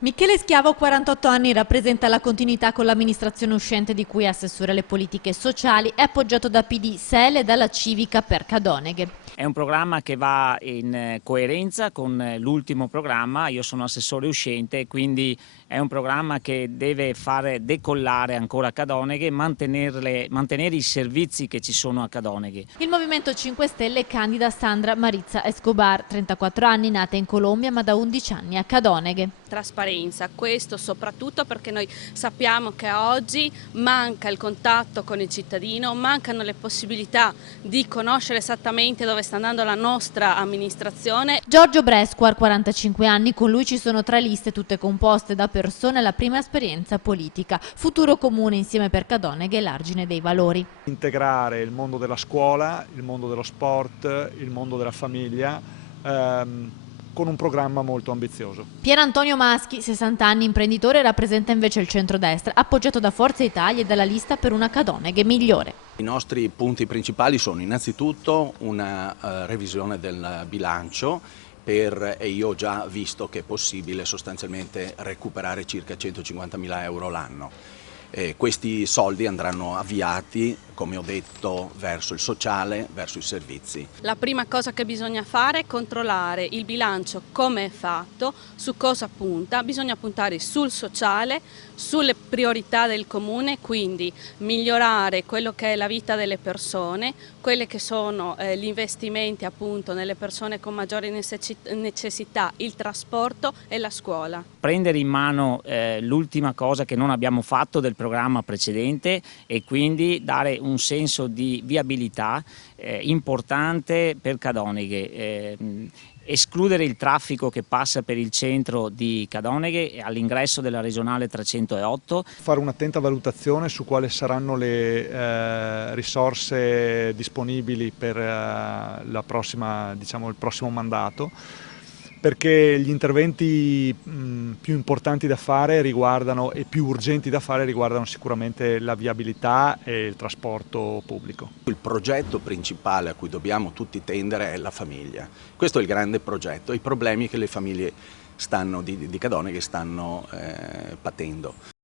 Michele Schiavo, 48 anni, rappresenta la continuità con l'amministrazione uscente di cui è assessore alle politiche sociali, è appoggiato da PD, SEL e dalla Civica per Cadoneghe. È un programma che va in coerenza con l'ultimo programma, io sono assessore uscente, quindi è un programma che deve fare decollare ancora Cadoneghe e mantenere i servizi che ci sono a Cadoneghe. Il Movimento 5 Stelle candida Sandra Maritza Escobar, 34 anni, nata in Colombia ma da 11 anni a Cadoneghe. Trasparenza, questo soprattutto perché noi sappiamo che oggi manca il contatto con il cittadino, mancano le possibilità di conoscere esattamente dove sta andando la nostra amministrazione. Giorgio Bresquar, 45 anni, con lui ci sono 3 liste tutte composte da persone alla prima esperienza politica. Futuro comune insieme per Cadoneghe e l'Argine dei Valori. Integrare il mondo della scuola, il mondo dello sport, il mondo della famiglia, con un programma molto ambizioso. Pier Antonio Maschi, 60 anni, imprenditore, rappresenta invece il centrodestra, appoggiato da Forza Italia e dalla lista per una Cadoneghe migliore. I nostri punti principali sono innanzitutto una revisione del bilancio e io ho già visto che è possibile sostanzialmente recuperare circa 150.000 euro l'anno. Questi soldi andranno avviati, come ho detto, verso il sociale, verso i servizi. La prima cosa che bisogna fare è controllare il bilancio come è fatto, su cosa punta. Bisogna puntare sul sociale, sulle priorità del comune, quindi migliorare quello che è la vita delle persone, quelli che sono gli investimenti appunto nelle persone con maggiori necessità, il trasporto e la scuola. Prendere in mano l'ultima cosa che non abbiamo fatto del programma precedente e quindi dare un senso di viabilità importante per Cadoneghe. Escludere il traffico che passa per il centro di Cadoneghe all'ingresso della regionale 308. Fare un'attenta valutazione su quali saranno le risorse disponibili per il prossimo mandato, perché gli interventi più importanti da fare e più urgenti da fare riguardano sicuramente la viabilità e il trasporto pubblico. Il progetto principale a cui dobbiamo tutti tendere è la famiglia. Questo è il grande progetto, i problemi che le famiglie di Cadoneghe stanno patendo.